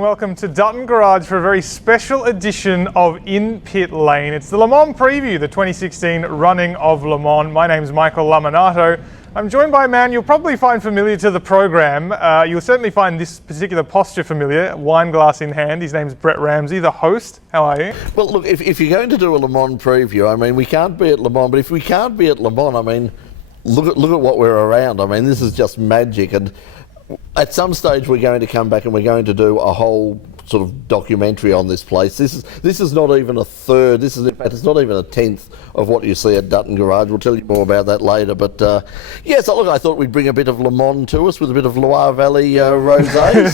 and welcome to Dutton Garage for a very special edition of In Pit Lane. It's the Le Mans preview, the 2016 running of Le Mans. My name's Michael Lamonato. I'm joined by a man you'll probably find familiar to the program. You'll certainly find this particular posture familiar, wine glass in hand. His name's Brett Ramsey, the host. How are you? Well, look, if you're going to do a Le Mans preview, I mean, we can't be at Le Mans, but if we can't be at Le Mans, I mean, look at what we're around. I mean, this is just magic. And at some stage, we're going to come back and we're going to do a whole sort of documentary on this place. This is not even a third. This is, in fact, it's not even a tenth of what you see at Dutton Garage. We'll tell you more about that later. But yes, look, I thought we'd bring a bit of Le Mans to us with a bit of Loire Valley rosé.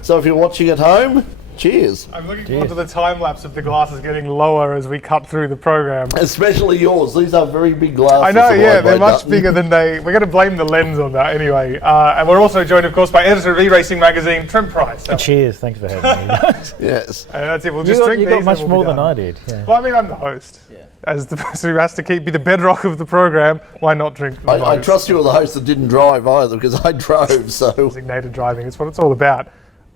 So if you're watching at home, cheers. I'm looking forward to the time lapse of the glasses getting lower as we cut through the program. Especially yours. These are very big glasses. I know, yeah, they're much bigger than they. We're going to blame the lens on that anyway. And we're also joined, of course, by editor of E-Racing magazine, Trent Price. Cheers, thanks for having me. Yes. And that's it. We'll just drink you these. got much more than I did. Yeah. Well, I mean, I'm the host. Yeah. As the person who has to be the bedrock of the program, why not drink? I trust you were the host that didn't drive either, because I drove. So designated driving. It's what it's all about.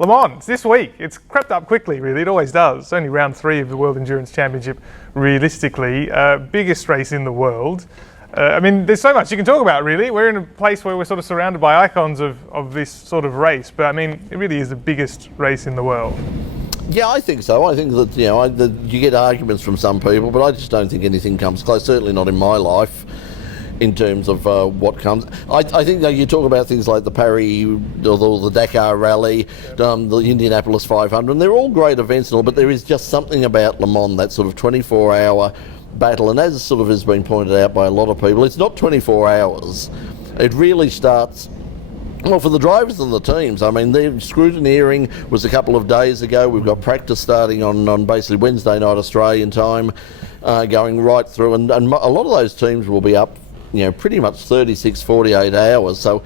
Le Mans, this week. It's crept up quickly, really. It always does. It's only round 3 of the World Endurance Championship, realistically. Biggest race in the world. I mean, there's so much you can talk about, really. We're in a place where we're sort of surrounded by icons of this sort of race. But, I mean, it really is the biggest race in the world. yeah, I think so. I think that, you know, you get arguments from some people, but I just don't think anything comes close, certainly not in my life, in terms of what comes. I think that you talk about things like the Paris, or the Dakar Rally, the Indianapolis 500, and they're all great events and all, but there is just something about Le Mans, that sort of 24-hour battle, and as sort of has been pointed out by a lot of people, it's not 24 hours. It really starts, well, for the drivers and the teams. I mean, the scrutineering was a couple of days ago. We've got practice starting on basically Wednesday night Australian time, going right through, and a lot of those teams will be up, you know, pretty much 36, 48 hours. So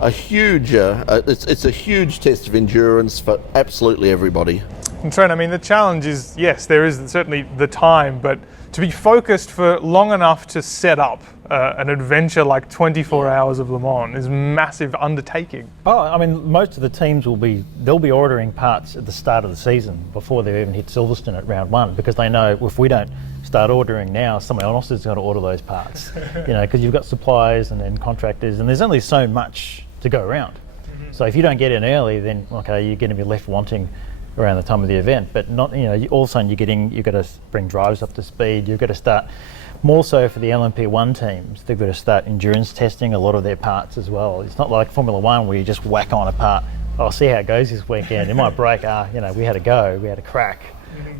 a huge, it's a huge test of endurance for absolutely everybody. And Trent, I mean, the challenge is, yes, there is certainly the time, but to be focused for long enough to set up an adventure like 24 hours of Le Mans is a massive undertaking. Oh, I mean, most of the teams they'll be ordering parts at the start of the season before they've even hit Silverstone at round 1, because they know if we don't start ordering now, someone else is going to order those parts. You know, because you've got suppliers and then contractors, and there's only so much to go around. So if you don't get in early, then okay, you're going to be left wanting around the time of the event. But not, you know, all of a sudden you've got to bring drivers up to speed. You've got to start, more so for the LMP1 teams, they've got to start endurance testing a lot of their parts as well. It's not like Formula 1 where you just whack on a part. I'll see how it goes this weekend. It might break. You know, we had a crack.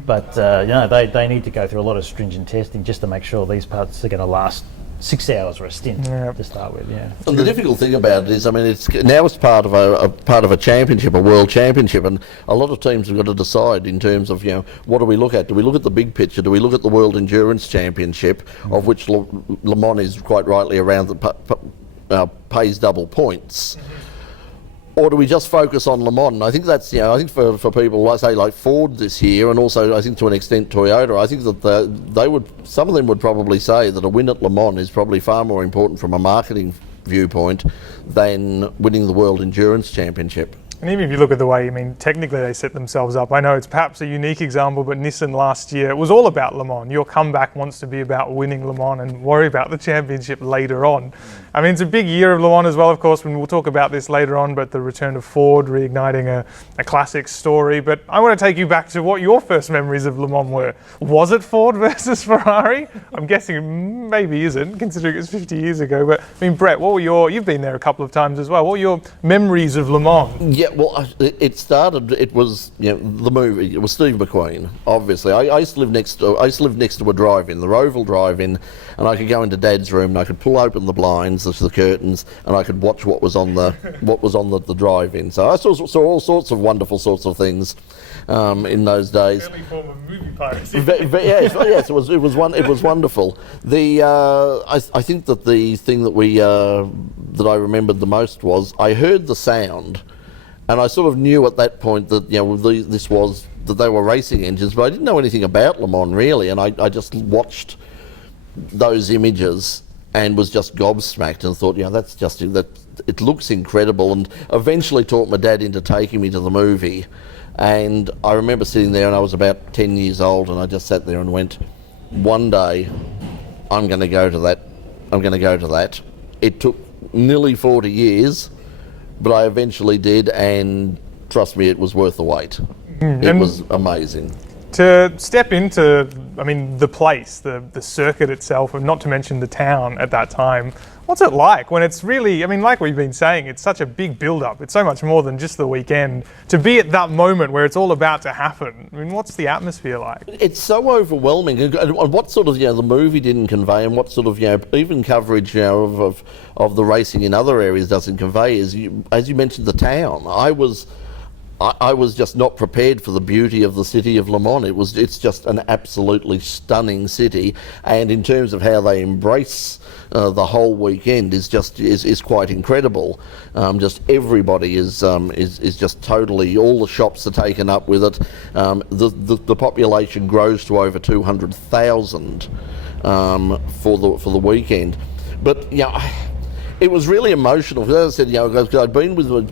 But you know, they need to go through a lot of stringent testing just to make sure these parts are going to last 6 hours or a stint to start with. Yeah. And the difficult thing about it is, I mean, it's part of a championship, a world championship, and a lot of teams have got to decide in terms of, you know, what do we look at? Do we look at the big picture? Do we look at the World Endurance Championship, of which Le Mans is quite rightly around pays double points? Or do we just focus on Le Mans? And I think that's, you know, I think for people, like say, like Ford this year, and also I think to an extent Toyota, I think that some of them would probably say that a win at Le Mans is probably far more important from a marketing viewpoint than winning the World Endurance Championship. And even if you look at the way, I mean, technically they set themselves up. I know it's perhaps a unique example, but Nissan last year, it was all about Le Mans. Your comeback wants to be about winning Le Mans and worry about the championship later on. I mean, it's a big year of Le Mans as well, of course, and we'll talk about this later on, but the return of Ford, reigniting a classic story. But I want to take you back to what your first memories of Le Mans were. Was it Ford versus Ferrari? I'm guessing it maybe isn't, considering it's 50 years ago. But I mean, Brett, you've been there a couple of times as well. What were your memories of Le Mans? Yeah, well, it was, you know, the movie. It was Steve McQueen, obviously. I used to live next to a drive-in, the Roval drive-in, and I could go into Dad's room and I could pull open the blinds, the curtains, and I could watch what was on the drive-in. So I saw all sorts of wonderful sorts of things in those days. Early form of movie piracy. Yes, it was wonderful. I think that the thing that I remembered the most was I heard the sound. And I sort of knew at that point that, you know, that they were racing engines, but I didn't know anything about Le Mans really, and I just watched those images and was just gobsmacked and thought, you know, it looks incredible, and eventually talked my dad into taking me to the movie. And I remember sitting there, and I was about 10 years old, and I just sat there and went, one day I'm going to go to that. I'm going to go to that. It took nearly 40 years, but I eventually did, and trust me, it was worth the wait. It was amazing. To step into, I mean, the place, the circuit itself, and not to mention the town at that time, what's it like when it's really, I mean, like we've been saying, it's such a big build-up. It's so much more than just the weekend. To be at that moment where it's all about to happen, I mean, what's the atmosphere like? It's so overwhelming. And what sort of, the movie didn't convey, and what sort of, even coverage, of the racing in other areas doesn't convey is, as you mentioned, the town. I was just not prepared for the beauty of the city of Le Mans. It's just an absolutely stunning city, and in terms of how they embrace the whole weekend is quite incredible. Just everybody is just totally. All the shops are taken up with it. The population grows to over 200,000 for the weekend, but it was really emotional. As I said, because I'd been with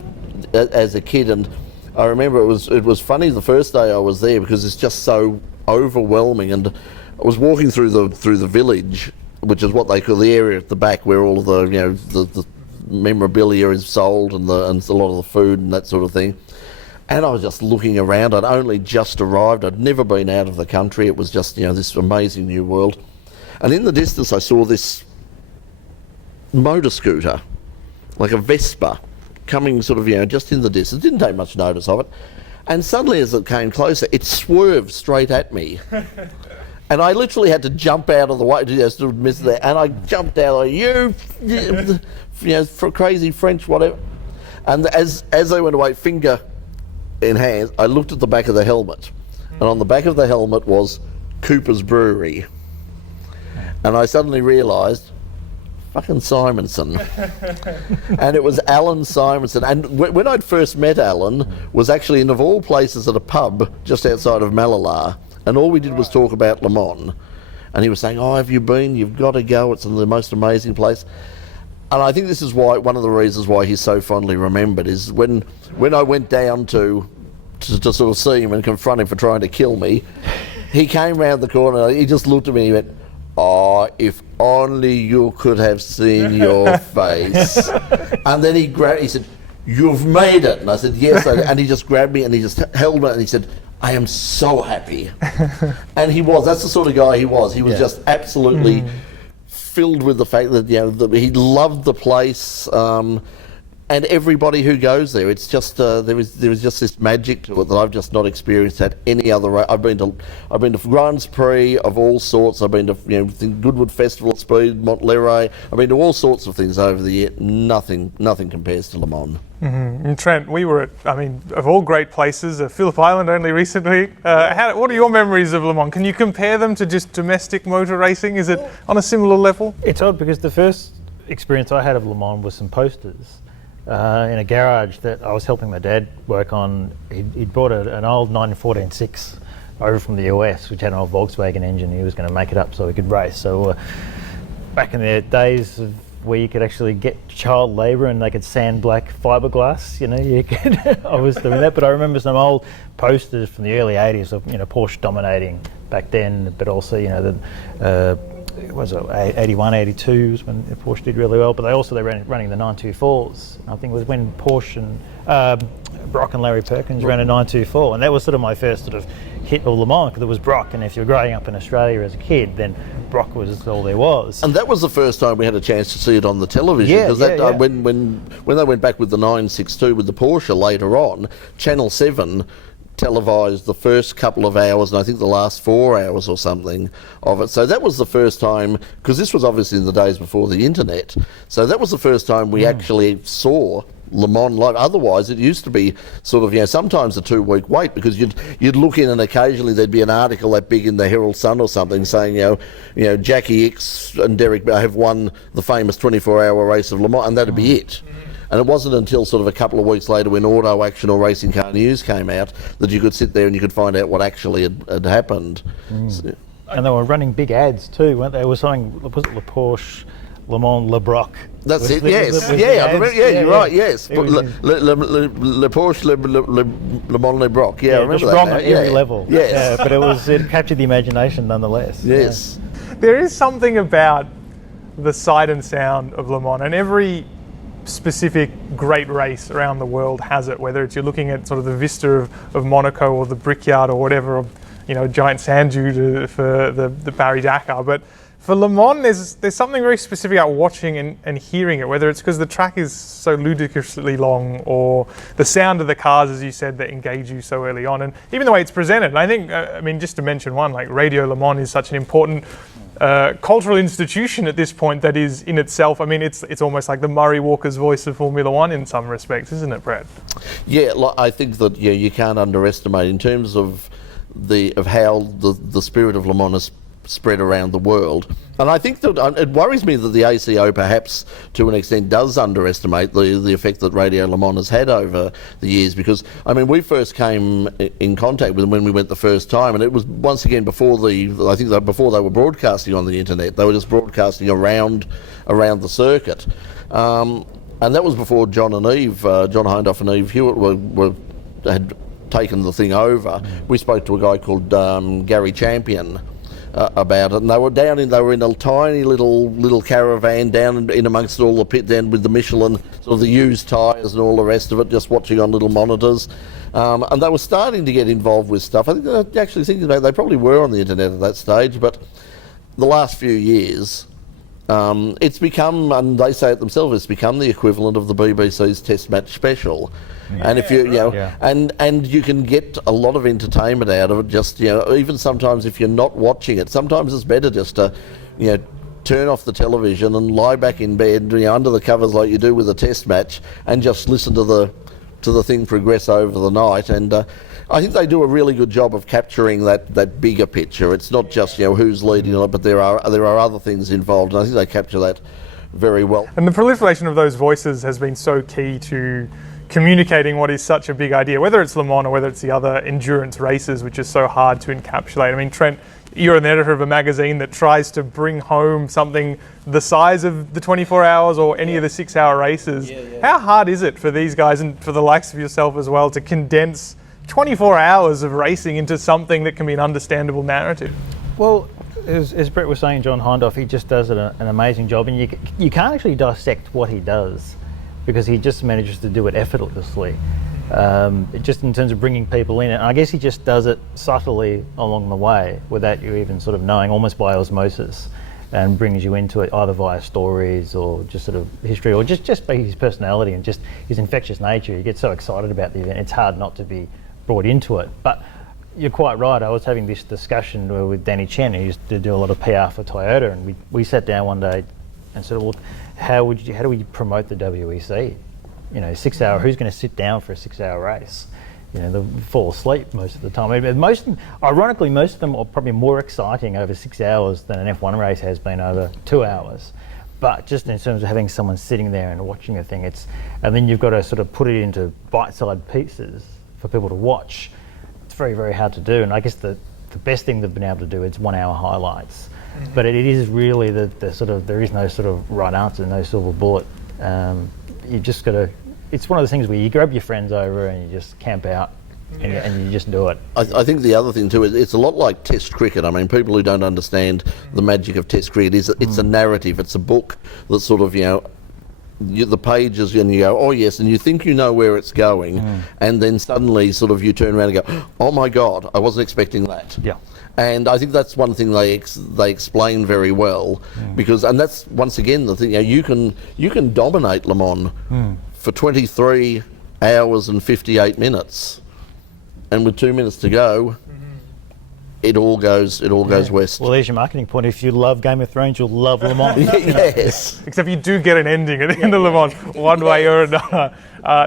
as a kid, and I remember it was funny the first day I was there because it's just so overwhelming. And I was walking through the village, which is what they call the area at the back where all of the memorabilia is sold and a lot of the food and that sort of thing. And I was just looking around. I'd only just arrived. I'd never been out of the country. It was just this amazing new world. And in the distance I saw this motor scooter, like a Vespa, coming sort of, just in the distance. Didn't take much notice of it. And suddenly as it came closer, it swerved straight at me. And I literally had to jump out of the way to miss that. And I jumped out, for crazy French, whatever. And as they went away, finger in hand, I looked at the back of the helmet. And on the back of the helmet was Cooper's Brewery. And I suddenly realised, fucking Simonsen. And it was Allan Simonsen. And when I'd first met Allan, was actually of all places at a pub just outside of Malala, and all we did was talk about Le Mans. And he was saying, "Oh, have you been? You've got to go. It's the most amazing place." And I think this is why one of the reasons why he's so fondly remembered is when I went down to sort of see him and confront him for trying to kill me, he came round the corner. He just looked at me and he went, "Oh, if only you could have seen your face." And then he said, "You've made it." And I said, "Yes." And he just grabbed me and he just held me and he said, "I am so happy." And that's the sort of guy he was. He was just absolutely filled with the fact that, that he loved the place. And everybody who goes there, it's just there is just this magic to it that I've just not experienced at any other. I've been to Grands Prix of all sorts. I've been to Goodwood Festival at Speed, Montleray. I've been to all sorts of things over the year. Nothing compares to Le Mans. Mm-hmm. And Trent, we were at, of all great places, Phillip Island only recently. What are your memories of Le Mans? Can you compare them to just domestic motor racing? Is it on a similar level? It's odd because the first experience I had of Le Mans was some posters. In a garage that I was helping my dad work on. He'd bought an old 1914-6 over from the US, which had an old Volkswagen engine. He was going to make it up so he could race. So back in the days of where you could actually get child labour and they could sand black fiberglass, I was doing that. But I remember some old posters from the early 80s of Porsche dominating back then, but also it was 81, 82s when Porsche did really well, but they ran running the 924s. I think it was when Porsche and Brock and Larry Perkins ran a 924, and that was sort of my first sort of hit of Le Mans, because it was Brock, and if you're growing up in Australia as a kid, then Brock was all there was. And that was the first time we had a chance to see it on the television, because when they went back with the 962 with the Porsche later on, Channel 7 televised the first couple of hours, and I think the last 4 hours or something of it. So that was the first time, because this was obviously in the days before the internet, so that was the first time we actually saw Le Mans live. Otherwise it used to be sort of sometimes a 2-week wait, because you'd look in and occasionally there'd be an article that big in the Herald Sun or something saying Jackie X and Derek have won the famous 24-hour race of Le Mans, and that'd be it. And it wasn't until sort of a couple of weeks later, when Auto Action or Racing Car News came out, that you could sit there and you could find out what actually had happened. And they were running big ads too, weren't they? It was something, was it La Porsche Le Mans Le Broc. That's it. Yes. You're right. Yes. Le Porsche Le Mans Le Broc. Yeah, I remember that. Strong at every level. Yes. But it captured the imagination nonetheless. Yes. There is something about the sight and sound of Le Mans, and every specific great race around the world has it, whether it's you're looking at sort of the vista of Monaco or the Brickyard or whatever, or, giant sand dune for the Paris-Dakar. But for Le Mans, there's something very specific about watching and hearing it, whether it's because the track is so ludicrously long or the sound of the cars, as you said, that engage you so early on, and even the way it's presented. And I think, just to mention one, like Radio Le Mans is such an important cultural institution at this point that is in itself. It's almost like the Murray Walker's voice of Formula One in some respects, isn't it, Brett? Yeah, I think that you can't underestimate in terms of how the spirit of Le Mans is spread around the world. And I think that it worries me that the ACO perhaps to an extent does underestimate the effect that Radio Le Mans has had over the years, because we first came in contact with them when we went the first time, and it was once again before they were broadcasting on the internet. They were just broadcasting around the circuit, and that was before John Hindhaugh and Eve Hewitt had taken the thing over. We spoke to a guy called Gary Champion about it, and they were in a tiny little caravan down in amongst all the pit, down with the Michelin, sort of the used tyres and all the rest of it, just watching on little monitors, and they were starting to get involved with stuff. I think actually thinking about it, they probably were on the internet at that stage, but the last few years it's become, and they say it themselves, it's become the equivalent of the BBC's Test Match Special. And if and you can get a lot of entertainment out of it. Just even sometimes if you're not watching it, sometimes it's better just to turn off the television and lie back in bed, under the covers like you do with a test match, and just listen to the thing progress over the night. And I think they do a really good job of capturing that bigger picture. It's not just who's leading on it, but there are other things involved, and I think they capture that very well. And the proliferation of those voices has been so key to communicating what is such a big idea, whether it's Le Mans or whether it's the other endurance races, which is so hard to encapsulate. Trent, you're an editor of a magazine that tries to bring home something the size of the 24 hours or any of the 6-hour races. How hard is it for these guys, and for the likes of yourself as well, to condense 24 hours of racing into something that can be an understandable narrative? Well, as Brett was saying, John Hindhaugh, he just does an amazing job, and you can't actually dissect what he does, because he just manages to do it effortlessly, just in terms of bringing people in. And I guess he just does it subtly along the way without you even sort of knowing, almost by osmosis, and brings you into it either via stories or just sort of history, or just by his personality and just his infectious nature. You get so excited about the event, it's hard not to be brought into it. But you're quite right. I was having this discussion with Danny Chen, who used to do a lot of PR for Toyota, and we sat down one day and said, well, how do we promote the WEC? 6 hour, who's going to sit down for a 6-hour race? They'll fall asleep most of the time. Ironically, most of them are probably more exciting over 6 hours than an F1 race has been over 2 hours. But just in terms of having someone sitting there and watching a thing, and then you've got to sort of put it into bite-sized pieces for people to watch. It's very, very hard to do. And I guess the best thing they've been able to do is 1 hour highlights. But it is really the sort of, there is no sort of right answer, no silver bullet. You just got to, it's one of those things where you grab your friends over and you just camp out and you just do it. I think the other thing too is it's a lot like Test cricket. People who don't understand the magic of Test cricket, it's a narrative, it's a book that sort of, the pages, and you go, oh yes, and you think you know where it's going, and then suddenly sort of you turn around and go, oh my God, I wasn't expecting that. Yeah. And I think that's one thing they explain very well, because, and that's once again the thing. You can dominate Le Mans for 23 hours and 58 minutes, and with 2 minutes to go, it all goes west. Well, there's your marketing point. If you love Game of Thrones, you'll love Le Mans. Yes. Except you do get an ending at the end of Le Mans, one way or another.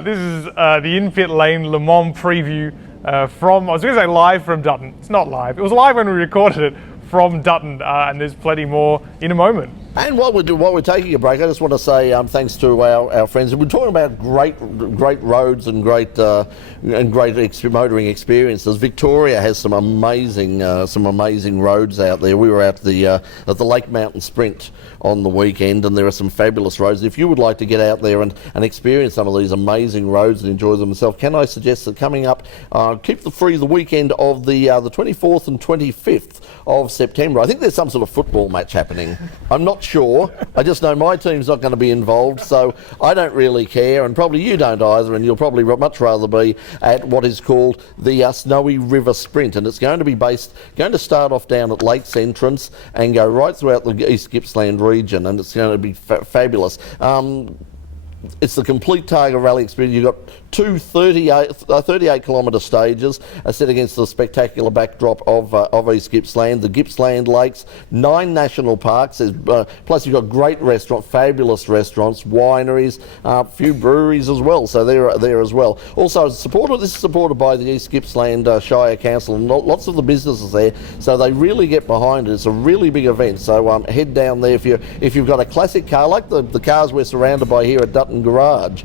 This is the In-Pit Lane Le Mans preview. I was going to say live from Dutton. It's not live. It was live when we recorded it from Dutton, and there's plenty more in a moment. And while we're taking a break, I just want to say thanks to our friends. We're talking about great roads and great motoring experiences. Victoria has some amazing roads out there. We were at the Lake Mountain Sprint on the weekend, and there are some fabulous roads. If you would like to get out there and experience some of these amazing roads and enjoy them yourself, can I suggest that coming up, keep the weekend of the 24th and 25th of September. I think there's some sort of football match happening. I'm not sure. I just know my team's not going to be involved, so I don't really care, and probably you don't either, and you'll probably much rather be at what is called the Snowy River Sprint, and it's going to start off down at Lakes Entrance and go right throughout the East Gippsland region, and it's going to be fabulous. It's the complete Targa Rally experience. You've got two 38 kilometre stages set against the spectacular backdrop of East Gippsland, the Gippsland Lakes, 9 national parks. Plus you've got great fabulous restaurants, wineries, a few breweries as well. So they're there as well. Also, this is supported by the East Gippsland Shire Council and lots of the businesses there. So they really get behind it. It's a really big event. So head down there if you've got a classic car like the cars we're surrounded by here at Dutton Garage.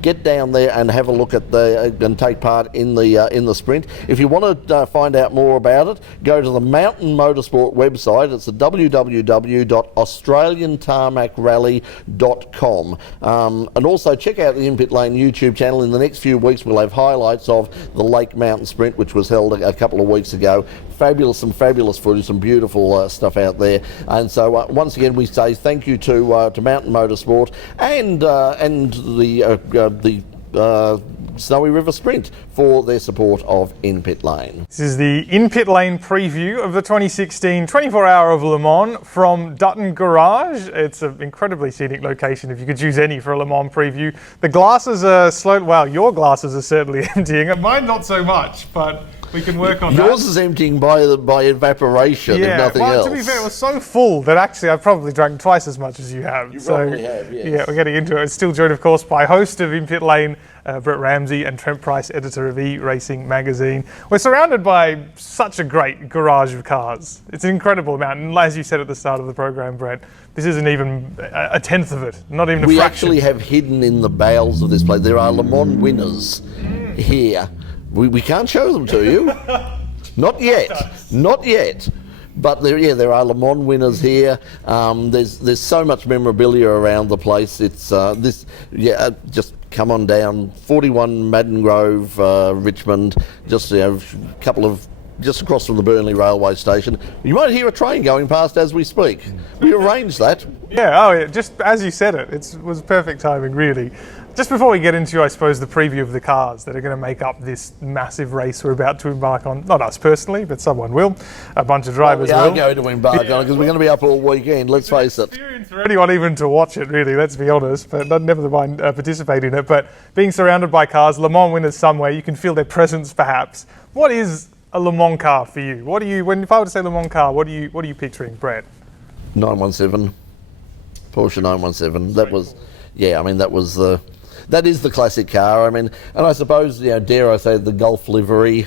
Get down there and have a look at and take part in the sprint. If you want to find out more about it, go to the Mountain Motorsport website. It's the www.australiantarmacrally.com. And also check out the In Pit Lane YouTube channel. In the next few weeks we'll have highlights of the Lake Mountain Sprint, which was held a couple of weeks ago. Some fabulous footage, some beautiful stuff out there. And so once again we say thank you to Mountain Motorsport and the Snowy River Sprint for their support of In Pit Lane. This is the In Pit Lane preview of the 2016 24-hour of Le Mans from Dutton Garage. It's an incredibly scenic location if you could choose any for a Le Mans preview. The glasses are slow. Well, your glasses are certainly emptying. Mine not so much, but we can work on that. Yours is emptying by evaporation, if nothing else. To be fair, it was so full that actually I've probably drank twice as much as you have. You probably have, yes. Yeah, we're getting into it. It's still joined, of course, by host of In Pit Lane, Brett Ramsey, and Trent Price, editor of E-Racing magazine. We're surrounded by such a great garage of cars. It's an incredible amount, and as you said at the start of the program, Brett, this isn't even a tenth of it, not even a fraction. We actually have hidden in the bowels of this place. There are Le Mans winners here. We can't show them to you. Not yet. Not yet. But there are Le Mans winners here. There's so much memorabilia around the place. It's just come on down. 41 Madden Grove, Richmond. Just just across from the Burnley railway station. You might hear a train going past as we speak. We arranged that. Yeah, just as you said it. It was perfect timing, really. Just before we get into, I suppose, the preview of the cars that are going to make up this massive race we're about to embark on. Not us personally, but someone will. A bunch of drivers will. We are going to embark on it because we're going to be up all weekend, let's face it. Experience for anyone even to watch it, really, let's be honest, but never mind participate in it. But being surrounded by cars, Le Mans winners somewhere, you can feel their presence perhaps. What is a Le Mans car for you? If I were to say Le Mans car, what are you picturing, Brett? 917. Porsche 917. That is the classic car. I mean, and I suppose, dare I say, the Gulf livery.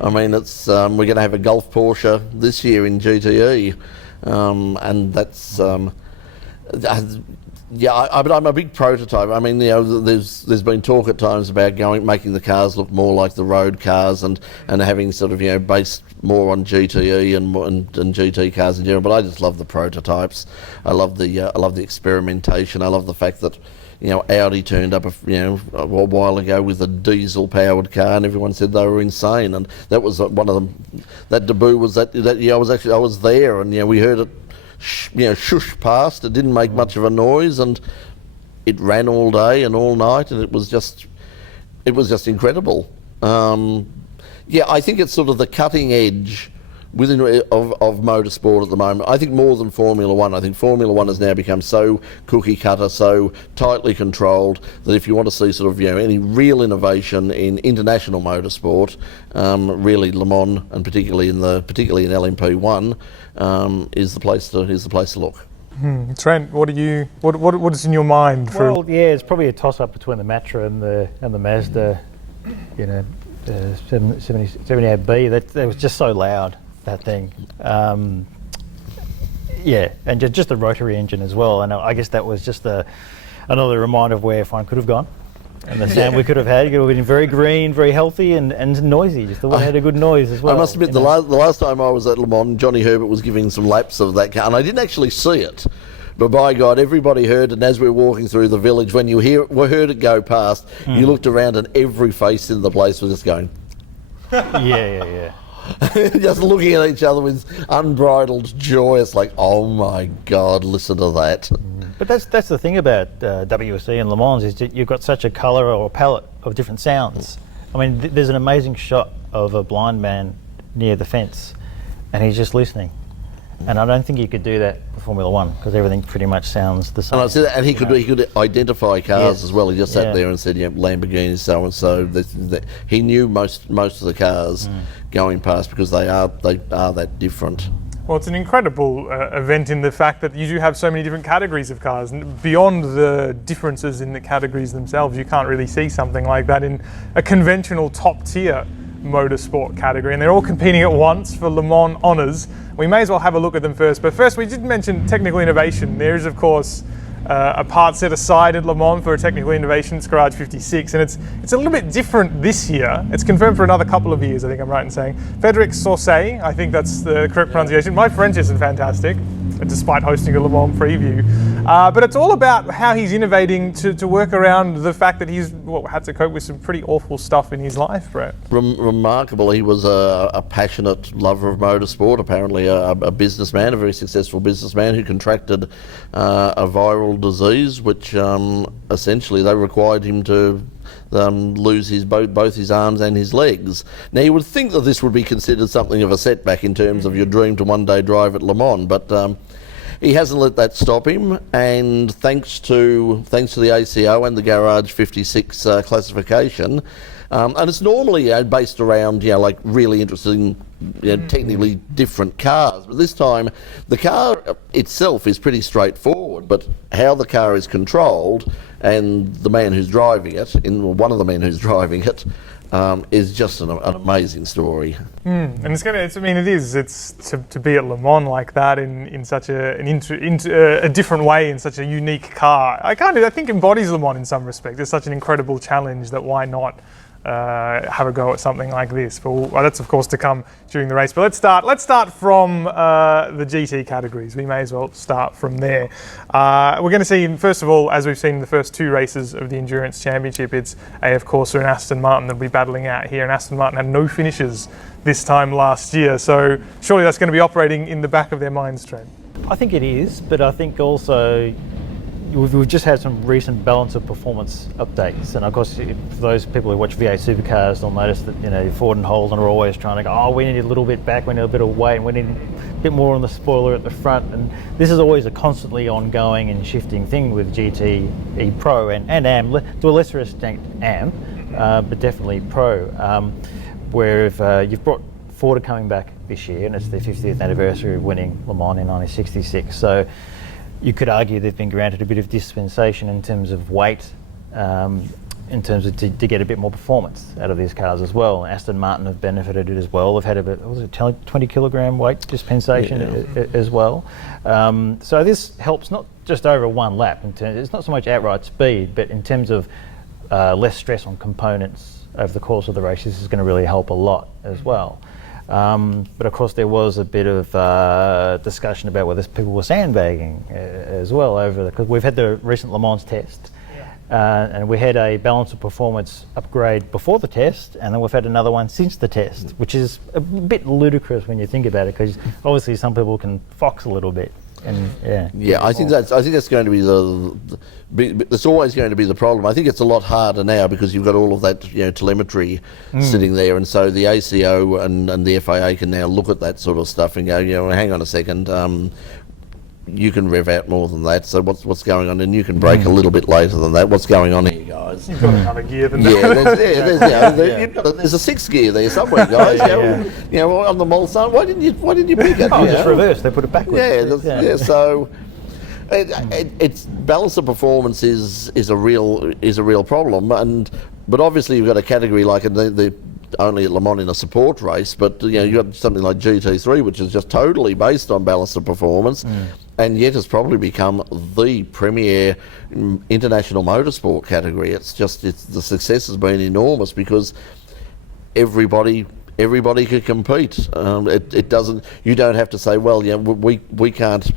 I mean, it's we're going to have a Gulf Porsche this year in GTE, and that's but I'm a big prototype. I mean, there's been talk at times about making the cars look more like the road cars and having sort of based more on GTE and GT cars in general. But I just love the prototypes. I love the experimentation. I love the fact that Audi turned up a while ago with a diesel-powered car, and everyone said they were insane. And that was one of them. That debut was that I was there, and we heard it, shush past. It didn't make much of a noise, and it ran all day and all night, and it was just incredible. I think it's sort of the cutting edge of motorsport at the moment. I think more than Formula One. I think Formula One has now become so cookie cutter, so tightly controlled, that if you want to see sort of any real innovation in international motorsport, really Le Mans, and particularly in LMP1, is the place to look. Trent, what is in your mind? It's probably a toss up between the Matra and the Mazda, 78B. That was just so loud. That thing. Yeah, and just the rotary engine as well. And I guess that was just another reminder of where F1 could have gone. And the sound we could have had, it would have been very green, very healthy, and noisy. Just the one had a good noise as well. I must admit, the last time I was at Le Mans, Johnny Herbert was giving some laps of that car, and I didn't actually see it. But by God, everybody heard it, and as we were walking through the village, when you heard it go past, you looked around and every face in the place was just going... Yeah. Just looking at each other with unbridled joy. It's like, oh my God, listen to that. But that's the thing about WSC and Le Mans is that you've got such a colour or a palette of different sounds. I mean, there's an amazing shot of a blind man near the fence, and he's just listening. And I don't think you could do that for Formula One because everything pretty much sounds the same. And I said that, and he could identify cars as well. He just sat there and said, "Yeah, Lamborghini, so and so." He knew most of the cars going past because they are that different. Well, it's an incredible event in the fact that you do have so many different categories of cars. And beyond the differences in the categories themselves, you can't really see something like that in a conventional top-tier motorsport category. And they're all competing at once for Le Mans honours. We may as well have a look at them first. But first, we did mention technical innovation. There is, of course, a part set aside at Le Mans for a technical innovation. It's Garage 56, and it's a little bit different this year. It's confirmed for another couple of years, I think I'm right in saying. Frédéric Saucet, I think that's the correct pronunciation. My French isn't fantastic, despite hosting a Le Mans preview. But it's all about how he's innovating to work around the fact that he's had to cope with some pretty awful stuff in his life, Brett. Remarkable. He was a passionate lover of motorsport, apparently a businessman, a very successful businessman who contracted a viral disease, which essentially they required him to lose both his arms and his legs. Now you would think that this would be considered something of a setback in terms of your dream to one day drive at Le Mans, but he hasn't let that stop him, and thanks to the ACO and the Garage 56 classification, and it's normally based around like really interesting, technically different cars. But this time, the car itself is pretty straightforward. But how the car is controlled and the man who's driving it, one of the men who's driving it, is just an amazing story. And it's to be at Le Mans like that in such a different way, in such a unique car. I think embodies Le Mans in some respect. It's such an incredible challenge that why not have a go at something like this. But that's of course to come during the race. But let's start from the GT categories. We may as well start from there. We're going to see, first of all, as we've seen in the first two races of the Endurance Championship, it's AF Corsa and Aston Martin that'll be battling out here. And Aston Martin had no finishes this time last year, so surely that's going to be operating in the back of their minds, Trent. I think it is, but I think also we've just had some recent balance of performance updates, and of course for those people who watch V8 Supercars, they'll notice that Ford and Holden are always trying to go, we need a little bit back, we need a bit of weight, and we need a bit more on the spoiler at the front, and this is always a constantly ongoing and shifting thing with GT Pro and AM, to a lesser extent AM, but definitely Pro, where if you've brought Ford coming back this year, and it's their 50th anniversary of winning Le Mans in 1966, so you could argue they've been granted a bit of dispensation in terms of weight, in terms of to get a bit more performance out of these cars as well. Aston Martin have benefited it as well. They've had a bit, 20 kilogram weight dispensation as well. So this helps not just over one lap. It's not so much outright speed, but in terms of less stress on components over the course of the race. This is going to really help a lot as well. But of course there was a bit of discussion about whether people were sandbagging as well because we've had the recent Le Mans test, and we had a balance of performance upgrade before the test, and then we've had another one since the test, which is a bit ludicrous when you think about it, because obviously some people can fox a little bit. I think that's going to be that's always going to be the problem. I think it's a lot harder now because you've got all of that telemetry sitting there, and so the ACO and the FIA can now look at that sort of stuff and go, hang on a second, you can rev out more than that, so what's going on, and you can brake a little bit later than that. What's going on here, guys? You've got another gear than that. There's a sixth gear there somewhere, guys. On the Mulsanne, why didn't you pick it? Just reverse. They put it backwards. So it's balance of performance is a real problem, but obviously you've got a category like the only at Le Mans in a support race, but you've got something like GT3, which is just totally based on balance of performance, and yet has probably become the premier international motorsport category. The success has been enormous because everybody could compete. It doesn't. You don't have to say, well, we can't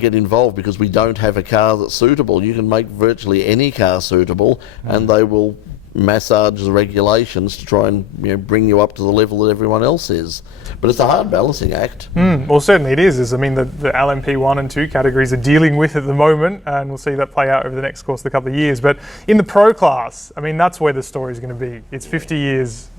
get involved because we don't have a car that's suitable. You can make virtually any car suitable, and they will massage the regulations to try and bring you up to the level that everyone else is. But it's a hard balancing act. Well, certainly it is. I mean, the LMP 1 and 2 categories are dealing with at the moment, and we'll see that play out over the next course of a couple of years. But in the Pro class, I mean, that's where the story is going to be. It's 50 years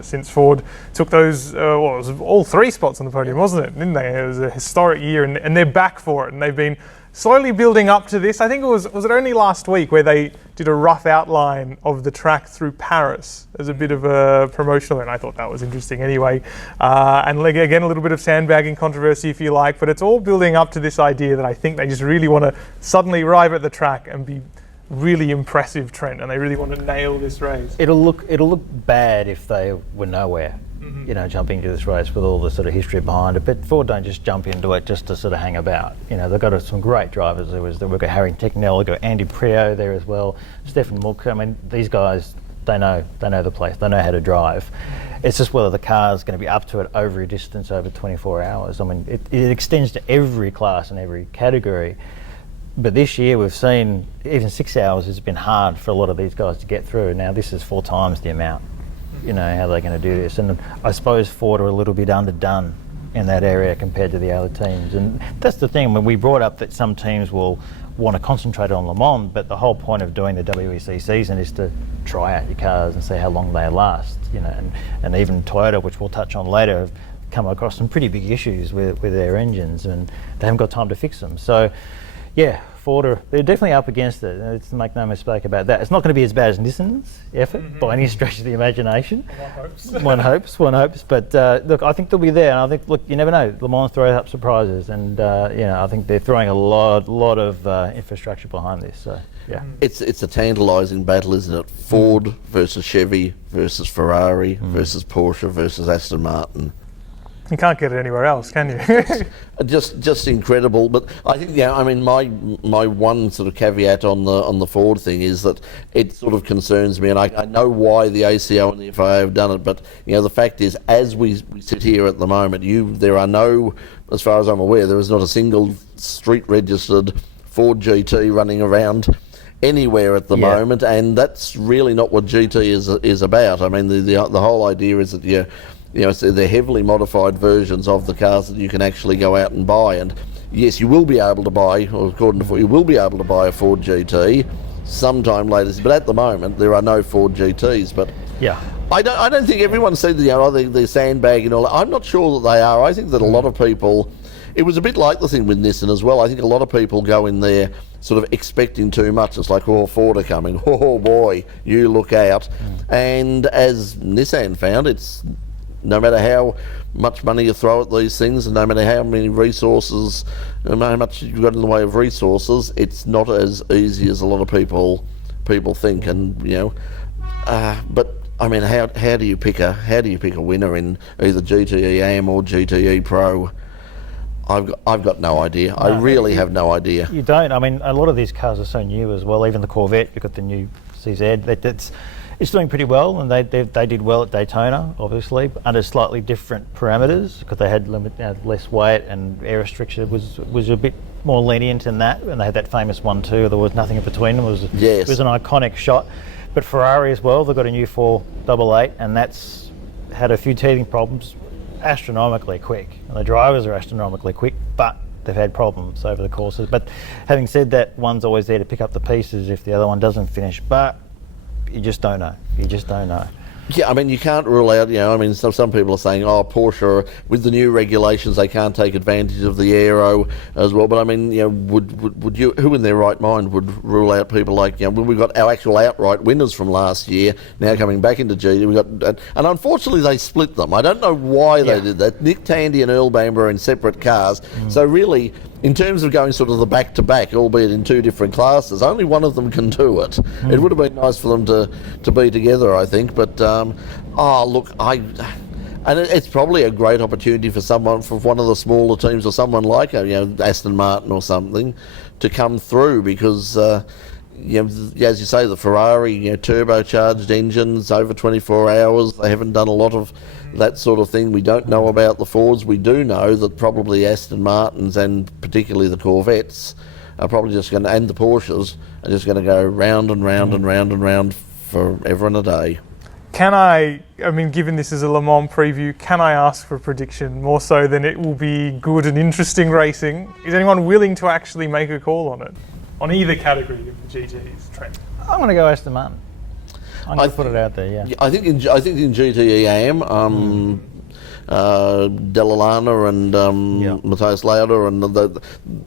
since Ford took those, it was all 3 spots on the podium, wasn't it? Didn't they? It was a historic year, and they're back for it, and they've been slowly building up to this. I think was it only last week where they did a rough outline of the track through Paris as a bit of a promotional, and I thought that was interesting anyway. And again, a little bit of sandbagging controversy, if you like, but it's all building up to this idea that I think they just really want to suddenly arrive at the track and be really impressive, Trent, and they really want to nail this race. It'll look bad if they were nowhere. Jumping into this race with all the sort of history behind it. But Ford don't just jump into it just to sort of hang about. They've got some great drivers. We've got Harry Technell, we've got Andy Priaulx there as well, Stefan Mook. I mean, these guys, they know the place, they know how to drive. It's just whether the car's going to be up to it over a distance over 24 hours. I mean, it extends to every class and every category. But this year we've seen even 6 hours has been hard for a lot of these guys to get through. Now this is 4 times the amount. How they're going to do this. And I suppose Ford are a little bit underdone in that area compared to the other teams. And that's the thing, when we brought up that some teams will want to concentrate on Le Mans, but the whole point of doing the WEC season is to try out your cars and see how long they last. And even Toyota, which we'll touch on later, have come across some pretty big issues with their engines, and they haven't got time to fix them. So, yeah, Ford they're definitely up against it. Let's make no mistake about that. It's not going to be as bad as Nissan's effort by any stretch of the imagination. One hopes. But look, I think they'll be there, and I think, look, you never know. Le Mans throws up surprises, and I think they're throwing a lot of infrastructure behind this. So yeah, it's a tantalising battle, isn't it? Ford versus Chevy versus Ferrari versus Porsche versus Aston Martin. You can't get it anywhere else, can you? just incredible. But I think, my one sort of caveat on the Ford thing is that it sort of concerns me, and I know why the ACO and the FIA have done it. But the fact is, as we sit here at the moment, there are no, as far as I'm aware, there is not a single street registered Ford GT running around anywhere at the moment, and that's really not what GT is about. I mean, the whole idea is that so they're heavily modified versions of the cars that you can actually go out and buy. And yes, you will be able to buy, or according to Ford, you will be able to buy a Ford GT sometime later. But at the moment, there are no Ford GTs. But yeah, I don't think everyone said that they're sandbagging all that. I'm not sure that they are. I think that a lot of people. It was a bit like the thing with Nissan as well. I think a lot of people go in there sort of expecting too much. It's like, Ford are coming. Oh boy, you look out. And as Nissan found, it's no matter how much money you throw at these things, and no matter how many resources, no matter how much you've got in the way of resources, it's not as easy as a lot of people think. And but I mean, how do you pick a winner in either GTE AM or GTE Pro? I've got no idea. I really have no idea. You don't. I mean, a lot of these cars are so new as well. Even the Corvette, you've got the new CZ. It's doing pretty well, and they did well at Daytona, obviously, under slightly different parameters because they had less weight, and air restriction was a bit more lenient in that, and they had that famous 1-2. There was nothing in between them. It was an iconic shot. But Ferrari as well, they've got a new 488, and that's had a few teething problems, astronomically quick, and the drivers are astronomically quick, but they've had problems over the courses. But having said that, one's always there to pick up the pieces if the other one doesn't finish. But you just don't know. Yeah, I mean, you can't rule out, some people are saying, Porsche, with the new regulations, they can't take advantage of the aero as well. But I mean, would you, who in their right mind would rule out people like, we've got our actual outright winners from last year now coming back into GT. And unfortunately, they split them. I don't know why they did that. Nick Tandy and Earl Bamber are in separate cars. So really, in terms of going sort of the back-to-back, albeit in two different classes, only one of them can do it. It would have been nice for them to be together, I think. But, it's probably a great opportunity for someone, for one of the smaller teams or someone like Aston Martin or something, to come through because, as you say, the Ferrari, turbocharged engines over 24 hours, they haven't done a lot of that sort of thing. We don't know about the Fords. We do know that probably Aston Martins and particularly the Corvettes are probably just going to, and the Porsches, are just going to go round and round and round and round forever and a day. Can I mean, given this is a Le Mans preview, can I ask for a prediction more so than it will be good and interesting racing? Is anyone willing to actually make a call on it? On either category of the GTs, Trent? I'm going to go Aston Martin. I'm going to put it out there, yeah. I think in GTE I am. Delalana and Matthias Lauda, and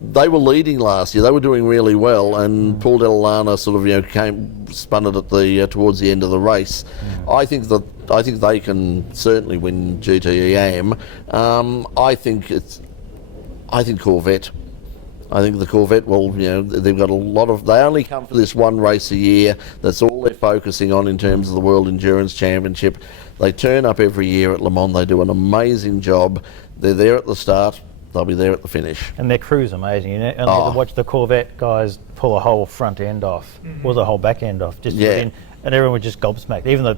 they were leading last year. They were doing really well, and Paul Delalana sort of spun it at towards the end of the race. I think they can certainly win GTE AM. I think Corvette. I think the Corvette will, they've got a lot of, they only come for this one race a year. That's all they're focusing on in terms of the World Endurance Championship. They turn up every year at Le Mans. They do an amazing job. They're there at the start. They'll be there at the finish. And their crew's amazing. You need to watch the Corvette guys pull a whole front end off, or the whole back end off, just in, and everyone was just gobsmacked. Even the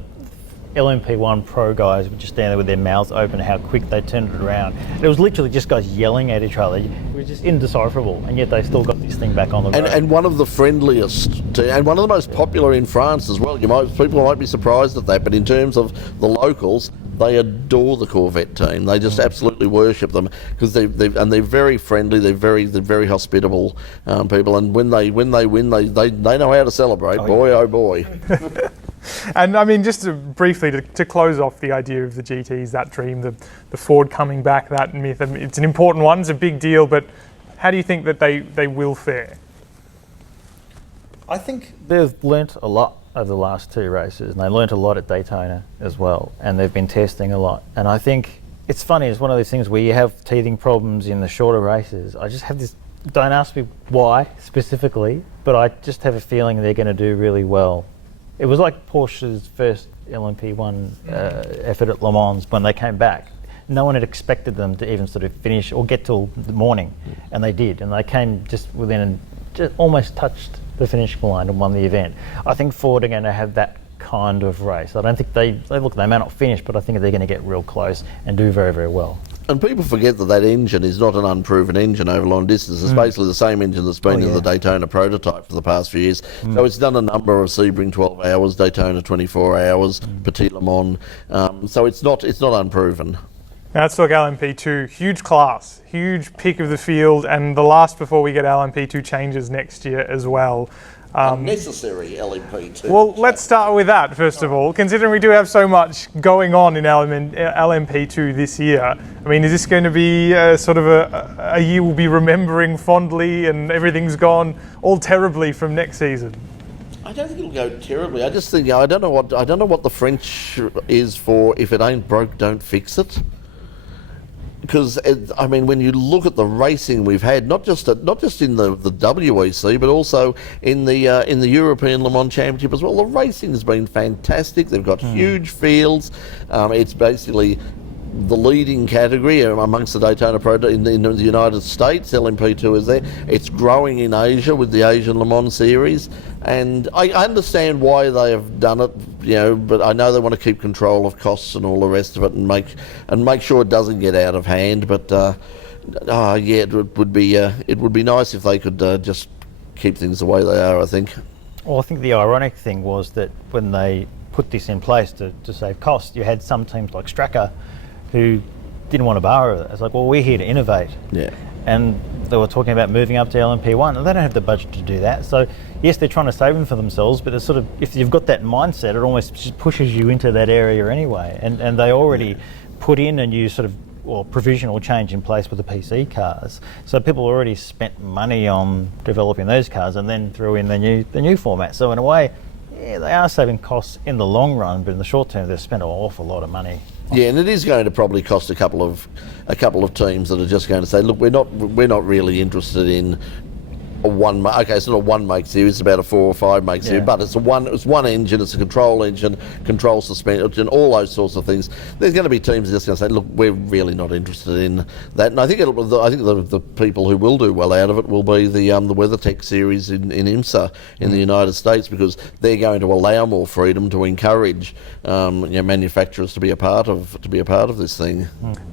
LMP1 pro guys would just stand there with their mouths open, how quick they turned it around. And it was literally just guys yelling at each other. It was just indecipherable, and yet they still got this thing back on the road. And one of the friendliest, and one of the most popular in France as well. People might be surprised at that, but in terms of the locals, they adore the Corvette team. They just absolutely worship them because they're very friendly. They're very hospitable people, and when they win, they know how to celebrate. Oh boy. And I mean, just briefly to close off the idea of the GTs, that dream, the Ford coming back, that myth, I mean, it's an important one, it's a big deal, but how do you think that they will fare? I think they've learnt a lot over the last two races, and they learnt a lot at Daytona as well, and they've been testing a lot. And I think it's funny, it's one of those things where you have teething problems in the shorter races. I just have this, don't ask me why specifically, but I just have a feeling they're going to do really well. It was like Porsche's first LMP1 effort at Le Mans when they came back. No one had expected them to even sort of finish or get till the morning, and they did. And they came just within and just almost touched the finish line and won the event. I think Ford are going to have that kind of race. I don't think they may not finish, but I think they're going to get real close and do very, very well. And people forget that engine is not an unproven engine over long distance. It's basically the same engine that's been in the Daytona prototype for the past few years. So it's done a number of Sebring 12 hours, Daytona 24 hours, Petit Le Mans. So it's not unproven. Now let's talk LMP2. Huge class, huge pick of the field, and the last before we get LMP2 changes next year as well. Unnecessary LMP2. Well, let's start with that first of all. Considering we do have so much going on in LMP2 this year, I mean, is this going to be sort of a year we'll be remembering fondly, and everything's gone all terribly from next season? I don't think it'll go terribly. I just think I don't know what the French is for. If it ain't broke, don't fix it. Because I mean, when you look at the racing we've had, not just in the WEC, but also in the European Le Mans Championship as well, the racing has been fantastic. They've got huge fields. It's basically the leading category amongst the Daytona Pro in the United States. LMP2 is there. It's growing in Asia with the Asian Le Mans Series, and I understand why they have done it, but I know they want to keep control of costs and all the rest of it, and make sure it doesn't get out of hand. But it would be nice if they could just keep things the way they are, I think. Well, I think the ironic thing was that when they put this in place to save costs, you had some teams like Stracker who didn't want to borrow it. It's like, well, we're here to innovate. Yeah. And they were talking about moving up to LMP1, and they don't have the budget to do that. So, yes, they're trying to save them for themselves, but it's sort of, if you've got that mindset, it almost just pushes you into that area anyway. And they already put in a new sort of, provisional change in place with the PC cars. So people already spent money on developing those cars and then threw in the new format. So in a way, yeah, they are saving costs in the long run, but in the short term, they've spent an awful lot of money Yeah, and it is going to probably cost a couple of teams that are just going to say, look, we're not really interested in a one. Okay, it's not a one make series; it's about a 4 or 5 make series. But it's one engine. It's a control engine, control suspension, all those sorts of things. There's going to be teams just going to say, look, we're really not interested in that. And I think the people who will do well out of it will be the WeatherTech series in IMSA in the United States, because they're going to allow more freedom to encourage manufacturers to be a part of this thing.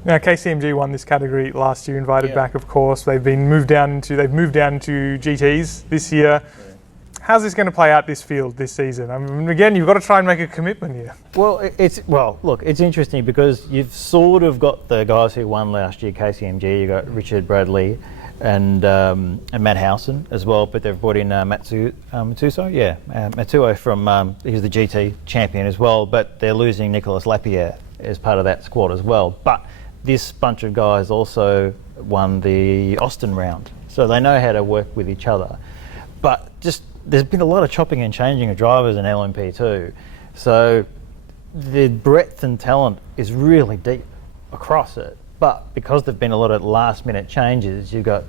Now, KCMG won this category last year, invited back, of course. They've moved down into GTs this year. How's this going to play out this field this season? I mean, again, you've got to try and make a commitment here. Well, look, it's interesting because you've sort of got the guys who won last year, KCMG. You got Richard Bradley and Matt Howson as well, but they've brought in Matsuo from he's the GT champion as well, but they're losing Nicolas Lapierre as part of that squad as well. But this bunch of guys also won the Austin round, so they know how to work with each other. But just there's been a lot of chopping and changing of drivers in LMP2, so the breadth and talent is really deep across it. But because there've been a lot of last-minute changes, you've got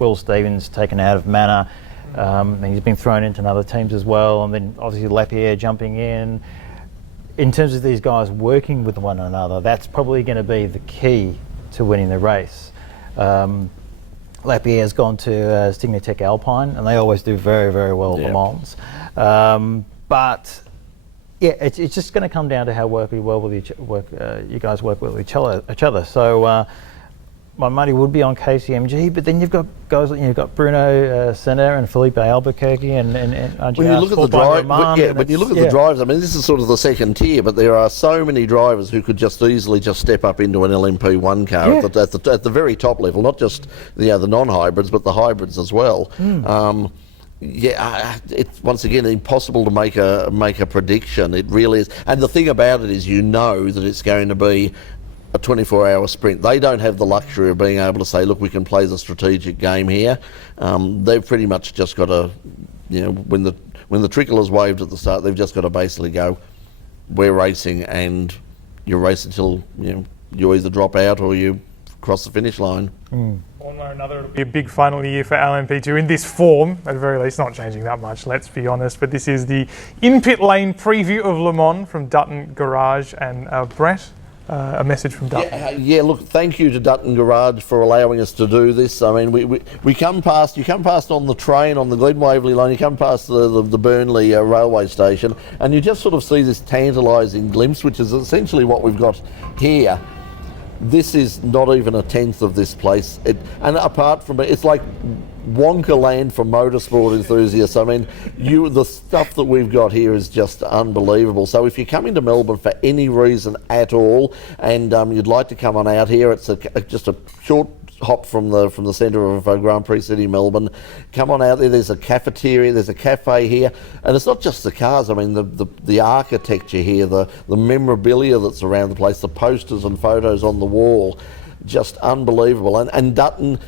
Will Stevens taken out of Manor, and he's been thrown into other teams as well, and then obviously Lapierre jumping in. In terms of these guys working with one another, that's probably going to be the key to winning the race. Lapierre's gone to Signatech Alpine, and they always do very, very well at Le Mans. But yeah, it's just going to come down to how you guys work with each other. So my money would be on KCMG, but then you've got guys like you've got Bruno Senna and Felipe Albuquerque and when you look at the drive, when you look at the drivers, I mean, this is sort of the second tier, but there are so many drivers who could just easily step up into an LMP1 car at the very top level, not just the non-hybrids, but the hybrids as well. It's once again impossible to make a prediction. It really is, and the thing about it is, you know that it's going to be a 24-hour sprint. They don't have the luxury of being able to say, look, we can play the strategic game here. They've pretty much just got to, when the trickle is waved at the start, they've just got to basically go, we're racing, and you race until you either drop out or you cross the finish line. One way or another, it'll be a big final year for LMP2 in this form, at the very least. Not changing that much, let's be honest. But this is the in-pit lane preview of Le Mans from Dutton Garage. And Brett, a message from Dutton. Look, thank you to Dutton Garage for allowing us to do this. I mean, we come past on the train on the Glen Waverley line, you come past the Burnley railway station, and you just sort of see this tantalising glimpse, which is essentially what we've got here. This is not even a tenth of this place. And apart from it, it's like Wonka land for motorsport enthusiasts. I mean, the stuff that we've got here is just unbelievable. So if you come into Melbourne for any reason at all, and you'd like to come on out here, it's just a short hop from the centre of Grand Prix City, Melbourne. Come on out there. There's a cafeteria, there's a cafe here, and it's not just the cars. I mean, the architecture here, the memorabilia that's around the place, the posters and photos on the wall, just unbelievable. And Dutton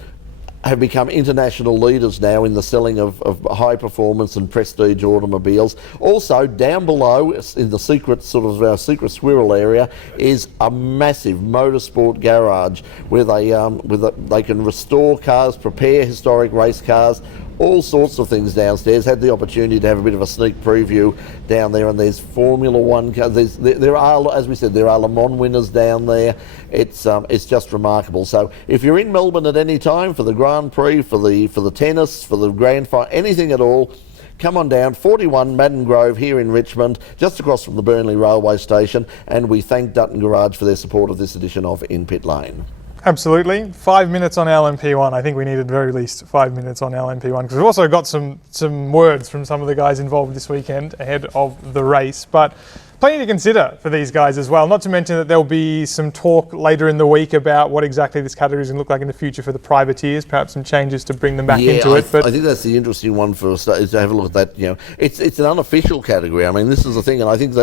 have become international leaders now in the selling of high performance and prestige automobiles. Also, down below in the secret secret squirrel area is a massive motorsport garage where they can restore cars, prepare historic race cars, all sorts of things downstairs. Had the opportunity to have a bit of a sneak preview down there, and there's Formula One cars. There are, as we said, there are Le Mans winners down there. It's just remarkable. So if you're in Melbourne at any time for the Grand Prix, for the tennis, for the Grand Final, anything at all, come on down, 41 Madden Grove here in Richmond, just across from the Burnley railway station, and we thank Dutton Garage for their support of this edition of In Pit Lane. Absolutely. 5 minutes on LMP1. I think we needed at the very least 5 minutes on LMP1, because we've also got some words from some of the guys involved this weekend ahead of the race. But plenty to consider for these guys as well. Not to mention that there'll be some talk later in the week about what exactly this category is going to look like in the future for the privateers, perhaps some changes to bring them back into it. But I think that's the interesting one for us, is to have a look at that. It's an unofficial category. I mean, this is the thing, and I think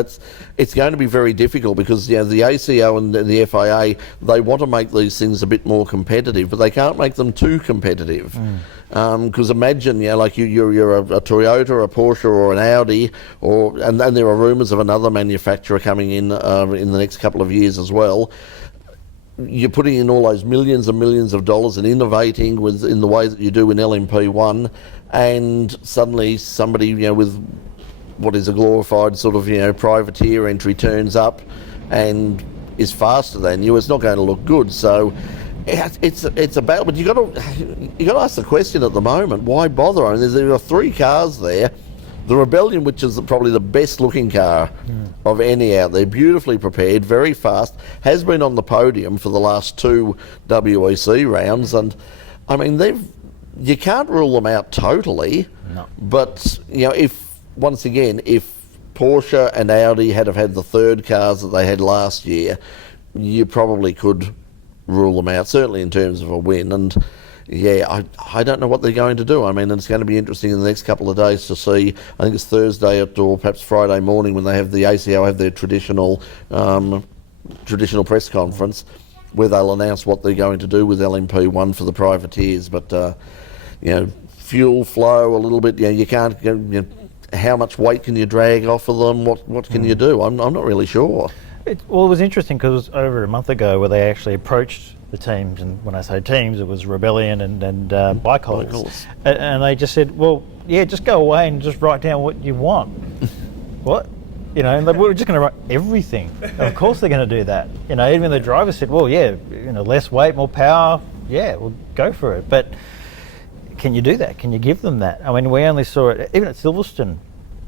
it's going to be very difficult because the ACO and the FIA, they want to make these things a bit more competitive, but they can't make them too competitive. Because imagine, like you're a Toyota, a Porsche, or an Audi, and there are rumours of another manufacturer coming in the next couple of years as well. You're putting in all those millions and millions of dollars and innovating in the way that you do in LMP1, and suddenly somebody, with what is a glorified sort of, privateer entry turns up and is faster than you. It's not going to look good. So it's about, but you got to ask the question at the moment: why bother? I mean, there are 3 cars there. The Rebellion, which is probably the best looking car of any out there, beautifully prepared, very fast, has been on the podium for the last 2 WEC rounds, and I mean you can't rule them out totally. No. But if Porsche and Audi had have had the 3rd cars that they had last year, you probably could rule them out, certainly in terms of a win. And I don't know what they're going to do. I mean, it's going to be interesting in the next couple of days to see. I think it's Thursday or perhaps Friday morning when they have the ACO have their traditional press conference, where they'll announce what they're going to do with LMP1 for the privateers. But fuel flow a little bit. You can't. How much weight can you drag off of them? What can you do? I'm not really sure. It was interesting because it was over a month ago where they actually approached the teams, and when I say teams, it was Rebellion and Bikeholders, and they just said, well, just go away and just write down what you want. What? And we're just going to write everything. And of course they're going to do that. Even the driver said, well, less weight, more power, we'll go for it. But can you do that? Can you give them that? I mean, we only saw it, even at Silverstone,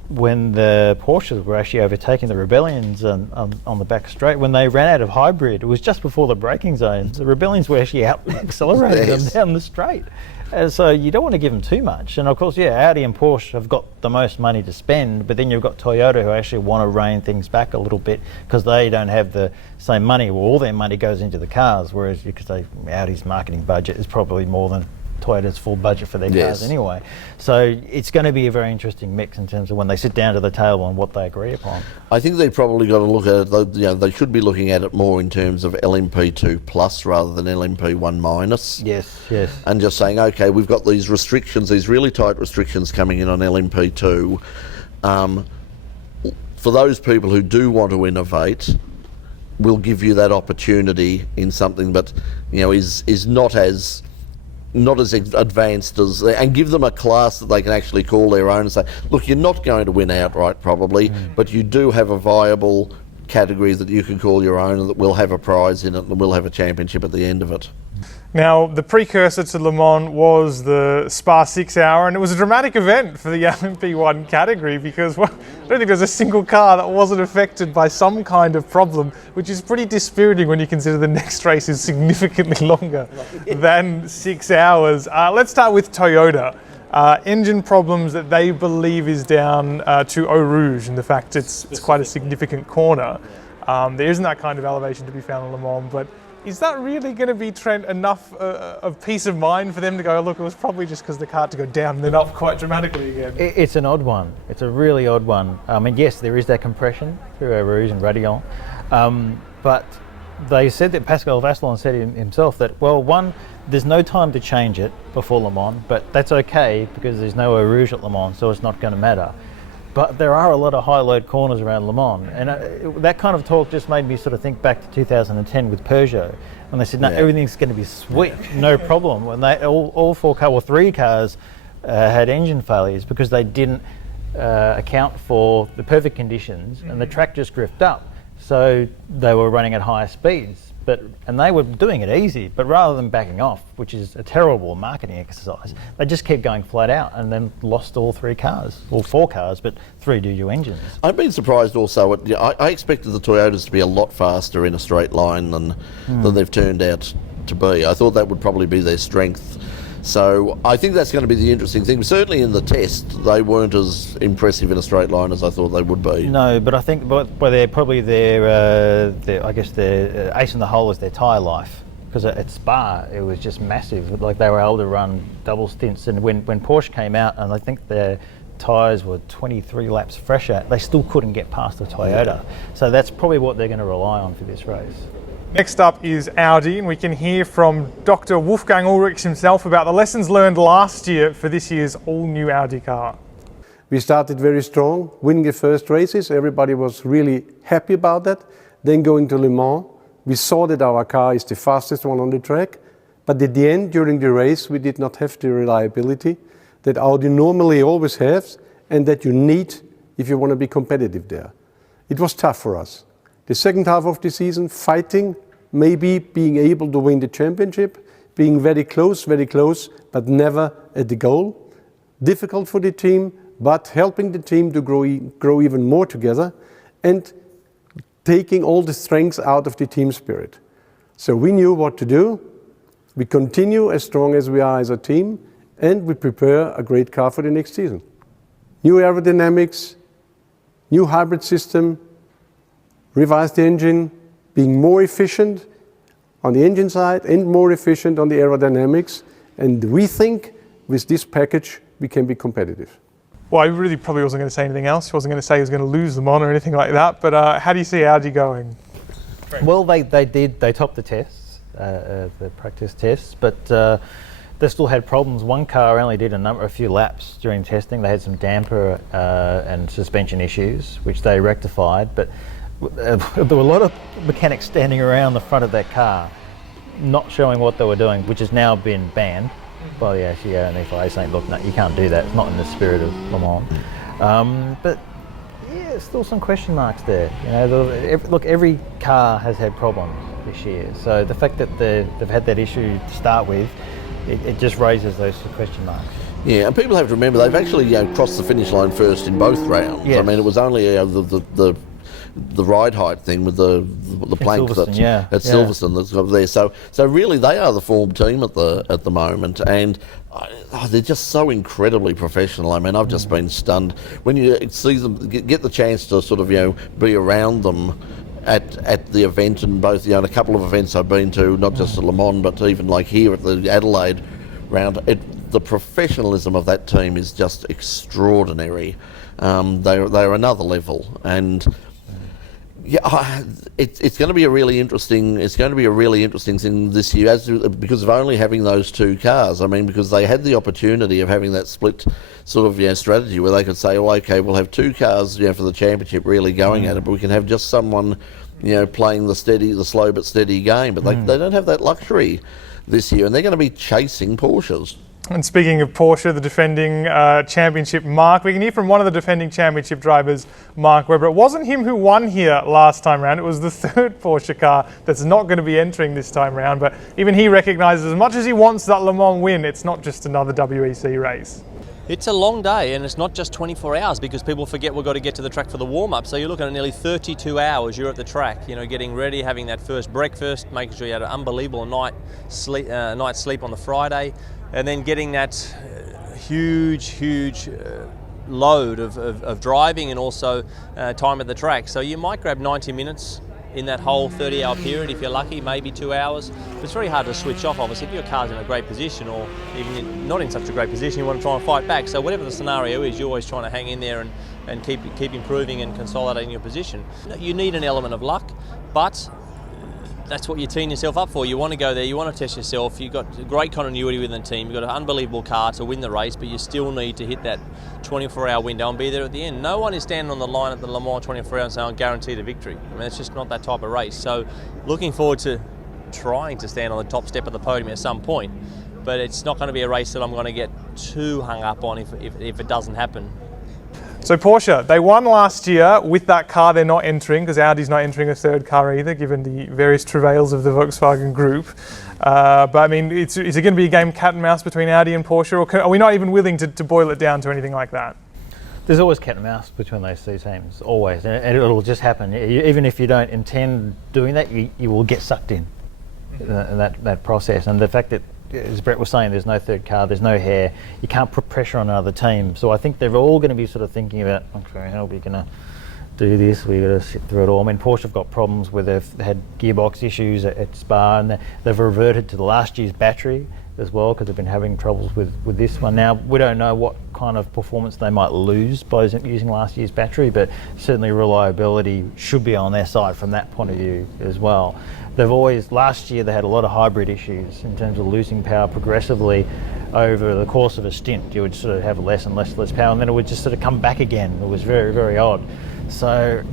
when the Porsches were actually overtaking the Rebellions on the back straight, when they ran out of hybrid, it was just before the braking zones. The Rebellions were actually out accelerating them down the straight. And so you don't want to give them too much. And of course, Audi and Porsche have got the most money to spend, but then you've got Toyota who actually want to rein things back a little bit because they don't have the same money. Well, all their money goes into the cars, whereas you could say Audi's marketing budget is probably more than Toyota's full budget for their cars anyway. So it's going to be a very interesting mix in terms of when they sit down to the table and what they agree upon. I think they've probably got to look at it, they should be looking at it more in terms of LMP2 plus rather than LMP1 minus. Yes. And just saying, okay, we've got these restrictions, these really tight restrictions coming in on LMP2. For those people who do want to innovate, we'll give you that opportunity in something that is not as advanced as, and give them a class that they can actually call their own and say, look, you're not going to win outright probably, but you do have a viable category that you can call your own and that will have a prize in it and will have a championship at the end of it. Now, the precursor to Le Mans was the Spa 6 Hour, and it was a dramatic event for the LMP1 category because I don't think there's a single car that wasn't affected by some kind of problem, which is pretty dispiriting when you consider the next race is significantly longer than 6 hours. Let's start with Toyota. Engine problems that they believe is down to Eau Rouge, and the fact it's quite a significant corner. There isn't that kind of elevation to be found in Le Mans, but is that really going to be, Trent, enough of peace of mind for them to go, look, it was probably just because the car had to go down and then up quite dramatically again? It's an odd one. It's a really odd one. I mean, yes, there is that compression through Eau Rouge and Radillon, but they said that Pascal Vasselon said himself that, well, one, there's no time to change it before Le Mans, but that's okay because there's no Eau Rouge at Le Mans, so it's not going to matter. But there are a lot of high-load corners around Le Mans, and that kind of talk just made me sort of think back to 2010 with Peugeot, when they said, no, everything's going to be sweet, no problem. When they all 3 cars had engine failures because they didn't account for the perfect conditions, and the track just drifted up. So they were running at higher speeds, and they were doing it easy, but rather than backing off, which is a terrible marketing exercise, they just kept going flat out and then lost all 3 cars, or 4 cars, but 3 DU engines. I've been surprised also. I expected the Toyotas to be a lot faster in a straight line than they've turned out to be. I thought that would probably be their strength. So I think that's going to be the interesting thing. Certainly in the test, they weren't as impressive in a straight line as I thought they would be. No, but I think they're probably their ace in the hole is their tyre life. Because at Spa, it was just massive. Like they were able to run double stints. And when Porsche came out, and I think their tyres were 23 laps fresher, they still couldn't get past the Toyota. So that's probably what they're going to rely on for this race. Next up is Audi, and we can hear from Dr. Wolfgang Ulrichs himself about the lessons learned last year for this year's all-new Audi car. We started very strong, winning the first races. Everybody was really happy about that. Then going to Le Mans, we saw that our car is the fastest one on the track. But at the end, during the race, we did not have the reliability that Audi normally always has and that you need if you want to be competitive there. It was tough for us. The second half of the season, fighting, maybe being able to win the championship, being very close, but never at the goal. Difficult for the team, but helping the team to grow even more together and taking all the strengths out of the team spirit. So we knew what to do. We continue as strong as we are as a team, and we prepare a great car for the next season. New aerodynamics, new hybrid system, revised engine, being more efficient on the engine side and more efficient on the aerodynamics. And we think with this package, we can be competitive. Well, I really probably wasn't going to say anything else. He wasn't going to say he was going to lose Le Mans or anything like that. But how do you see Audi going? Well, they topped the tests, the practice tests, but they still had problems. One car only did a few laps during testing. They had some damper and suspension issues, which they rectified. But there were a lot of mechanics standing around the front of that car, not showing what they were doing, which has now been banned by the ACO and the FIA, saying, look, no, you can't do that. It's not in the spirit of Le Mans. But yeah, still some question marks there. You know, look, every car has had problems this year. So the fact that they've had that issue to start with, it just raises those question marks. Yeah, and people have to remember they've actually crossed the finish line first in both rounds. Yes. I mean, it was only the ride height thing with the plank at Silverstone that's up there. So really, they are the form team at the moment, and they're just so incredibly professional. I mean, I've just been stunned when you see them get the chance to sort of be around them at the event, and both a couple of events I've been to, not just at Le Mans, but even like here at the Adelaide round. The professionalism of that team is just extraordinary. They're another level, and yeah, it's going to be a really interesting. It's going to be a really interesting thing this year, because of only having those two cars. I mean, because they had the opportunity of having that split sort of strategy where they could say, "Oh, okay, we'll have two cars, for the championship, really going at it, but we can have just someone, playing the slow but steady game." But they don't have that luxury this year, and they're going to be chasing Porsches. And speaking of Porsche, the defending championship Mark, we can hear from one of the defending championship drivers, Mark Webber. It wasn't him who won here last time round. It was the third Porsche car that's not going to be entering this time round. But even he recognises, as much as he wants that Le Mans win, it's not just another WEC race. It's a long day, and it's not just 24 hours, because people forget we've got to get to the track for the warm-up. So you're looking at nearly 32 hours you're at the track, getting ready, having that first breakfast, making sure you had an unbelievable night's sleep on the Friday, and then getting that huge load of driving and also time at the track. So you might grab 90 minutes in that whole 30-hour period if you're lucky, maybe 2 hours. But it's very hard to switch off, obviously, if your car's in a great position, or even not in such a great position, you want to try and fight back. So whatever the scenario is, you're always trying to hang in there and keep improving and consolidating your position. You need an element of luck, but that's what you're teeing yourself up for. You want to go there, you want to test yourself. You've got great continuity within the team, you've got an unbelievable car to win the race, but you still need to hit that 24-hour window and be there at the end. No one is standing on the line at the Le Mans 24 hours and saying, "I'll guarantee the victory." I mean, it's just not that type of race. So looking forward to trying to stand on the top step of the podium at some point, but it's not going to be a race that I'm going to get too hung up on if it doesn't happen. So Porsche, they won last year with that car they're not entering, because Audi's not entering a third car either, given the various travails of the Volkswagen group. But I mean, is it going to be a game cat and mouse between Audi and Porsche, or are we not even willing to boil it down to anything like that? There's always cat and mouse between those two teams, always, and it'll just happen. Even if you don't intend doing that, you will get sucked in that process. And the fact that, as Brett was saying, there's no third car, there's no hair, you can't put pressure on another team. So I think they're all going to be sort of thinking about, okay, how are we going to do this? We've got to sit through it all. I mean, Porsche have got problems where they've had gearbox issues at Spa, and they've reverted to the last year's battery as well, because they've been having troubles with this one. Now, we don't know what kind of performance they might lose by using last year's battery, but certainly reliability should be on their side from that point of view as well. Last year they had a lot of hybrid issues in terms of losing power progressively over the course of a stint. You would sort of have less and less power, and then it would just sort of come back again. It was very, very odd. So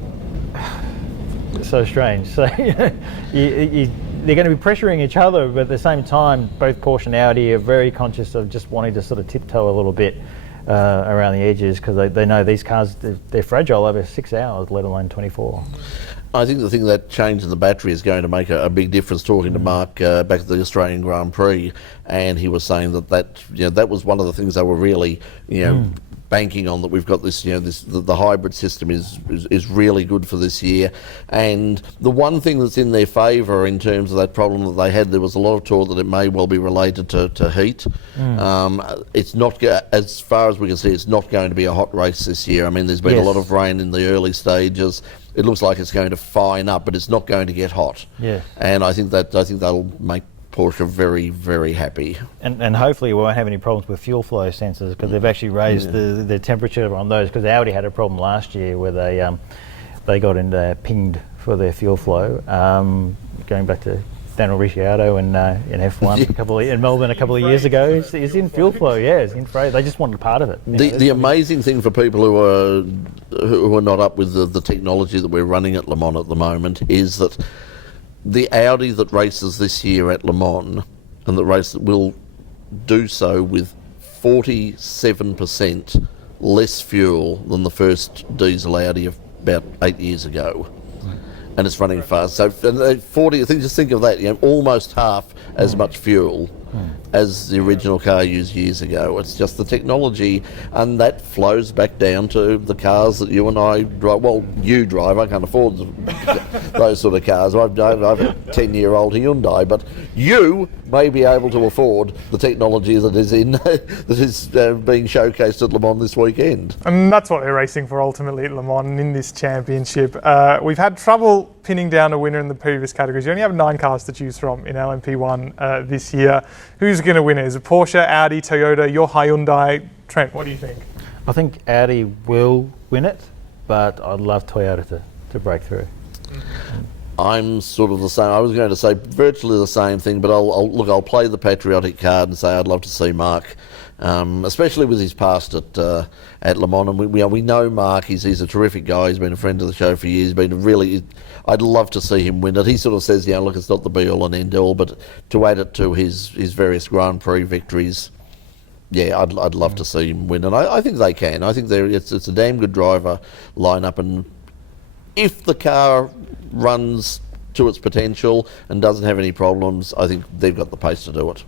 strange. So they're going to be pressuring each other, but at the same time, both Porsche and Audi are very conscious of just wanting to sort of tiptoe a little bit around the edges, because they know these cars, they're fragile over 6 hours, let alone 24. I think the thing that change in the battery is going to make a big difference. Talking to Mark back at the Australian Grand Prix, and he was saying that was one of the things they were really banking on, that we've got this, the hybrid system is really good for this year. And the one thing that's in their favour in terms of that problem that they had, there was a lot of talk that it may well be related to heat. It's not, as far as we can see, it's not going to be a hot race this year. I mean, there's been a lot of rain in the early stages. It looks like it's going to fine up, but it's not going to get hot. Yeah. And I think that'll make Porsche very, very happy. And hopefully we won't have any problems with fuel flow sensors, because they've actually raised the temperature on those, because Audi had a problem last year where they got pinged for their fuel flow. Going back to Daniel Ricciardo in F1 in Melbourne a couple of years ago, is in fuel flow. It's in freight. They just wanted part of it. The amazing thing for people who are not up with the technology that we're running at Le Mans at the moment is that the Audi that races this year at Le Mans, and the race that will do so with 47% less fuel than the first diesel Audi of about 8 years ago. And it's running fast. So 40, I think, just think of that, almost half as much fuel as the original car used years ago. It's just the technology, and that flows back down to the cars that you and I drive. Well, you drive. I can't afford those sort of cars. I've a 10-year-old Hyundai, but you may be able to afford the technology that is being showcased at Le Mans this weekend. And that's what they're racing for ultimately at Le Mans and in this championship. We've had trouble pinning down a winner in the previous categories. You only have 9 cars to choose from in LMP1 this year. Who's going to win it? Is it Porsche, Audi, Toyota, your Hyundai? Trent, what do you think? I think Audi will win it, but I'd love Toyota to break through. I'm sort of the same. I was going to say virtually the same thing, but I'll play the patriotic card and say I'd love to see Mark, especially with his past at Le Mans. And we know Mark. He's a terrific guy. He's been a friend of the show for years. I'd love to see him win it. He sort of says, look, it's not the be all and end all, but to add it to his various Grand Prix victories, I'd love to see him win, and I think they can. I think it's a damn good driver lineup, and if the car runs to its potential and doesn't have any problems, I think they've got the pace to do it.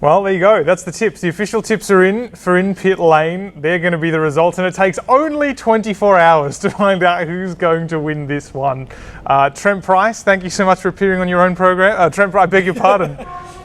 Well, there you go. That's the tips. The official tips are in for In Pit Lane. They're going to be the results, and it takes only 24 hours to find out who's going to win this one. Trent Price, thank you so much for appearing on your own program. Trent, I beg your pardon.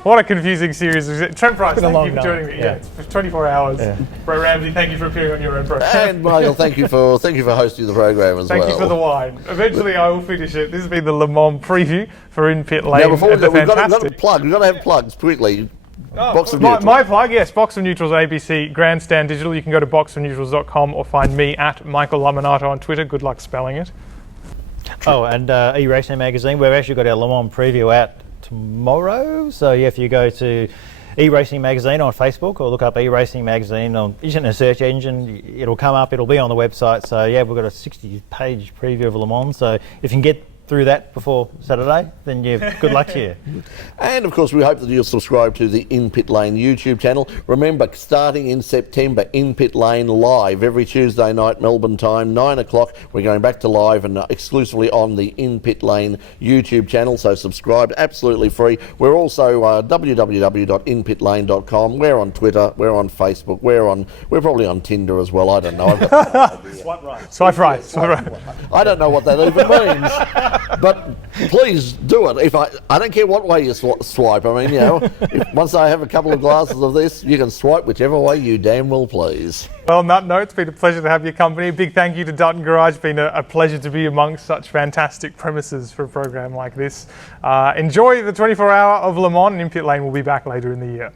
What a confusing series. Trent Price, thank you for joining me. Yeah, it's for 24 hours. Yeah. Brett Ramsey, thank you for appearing on your own program. And Michael, thank you for hosting the program as well. Thank you for the wine. Eventually I will finish it. This has been the Le Mans preview for In Pit Lane. Now before we've got to plug. We've got to have plugs quickly. Box of Neutrals. My plug, yes, Box of Neutrals on ABC Grandstand Digital. You can go to boxofneutrals.com or find me at Michael Lamonato on Twitter. Good luck spelling it. Oh, and E-Racing Magazine. We've actually got our Le Mans preview out tomorrow. So if you go to E-Racing Magazine on Facebook or look up E-Racing Magazine on a search engine, it'll come up. It'll be on the website. So we've got a 60-page preview of Le Mans. So if you can get through that before Saturday, then good luck to you. And of course we hope that you'll subscribe to the In Pit Lane YouTube channel. Remember, starting in September, In Pit Lane live every Tuesday night Melbourne time, 9 o'clock. We're going back to live and exclusively on the In Pit Lane YouTube channel, so subscribe, absolutely free. We're also www.inpitlane.com. We're on Twitter, we're on Facebook, we're probably on Tinder as well. I don't know. I've got no idea. Swipe right. I don't know what that even means. But please do it. I don't care what way you swipe. I mean, once I have a couple of glasses of this, you can swipe whichever way you damn well please. Well, on that note, it's been a pleasure to have your company. A big thank you to Dutton Garage. It's been a pleasure to be amongst such fantastic premises for a program like this. Enjoy the 24 hour of Le Mans, and In Pit Lane will be back later in the year.